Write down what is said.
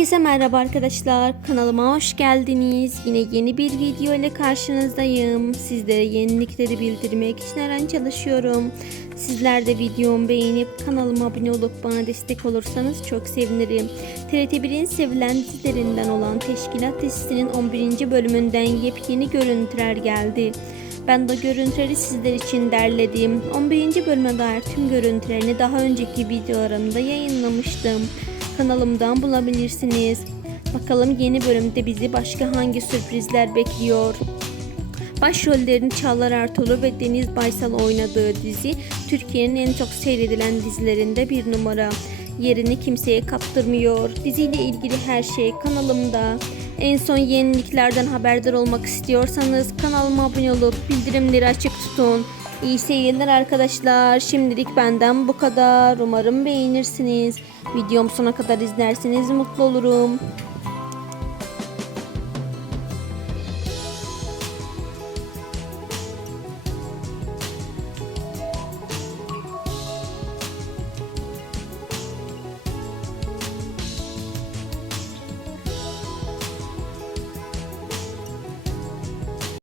Herkese merhaba arkadaşlar. Kanalıma hoş geldiniz. Yine yeni bir video ile karşınızdayım. Sizlere yenilikleri bildirmek için her an çalışıyorum. Sizler de videomu beğenip kanalıma abone olup bana destek olursanız çok sevinirim. TRT1'in sevilen dizilerinden olan Teşkilat dizisinin 11. bölümünden yepyeni görüntüler geldi. Ben de görüntüleri sizler için derledim. 11. bölüme dair tüm görüntülerini daha önceki videolarımda yayınlamıştım. Kanalımdan bulabilirsiniz. Bakalım yeni bölümde bizi başka hangi sürprizler bekliyor. Başrollerini Çağlar Ertuğrul ve Deniz Baysal oynadığı dizi Türkiye'nin en çok seyredilen dizilerinde bir numara. Yerini kimseye kaptırmıyor. Diziyle ilgili her şey kanalımda. En son yeniliklerden haberdar olmak istiyorsanız kanalıma abone olup bildirimleri açık tutun. İyi seyirler arkadaşlar. Şimdilik benden bu kadar. Umarım beğenirsiniz. Videom sona kadar izlerseniz mutlu olurum.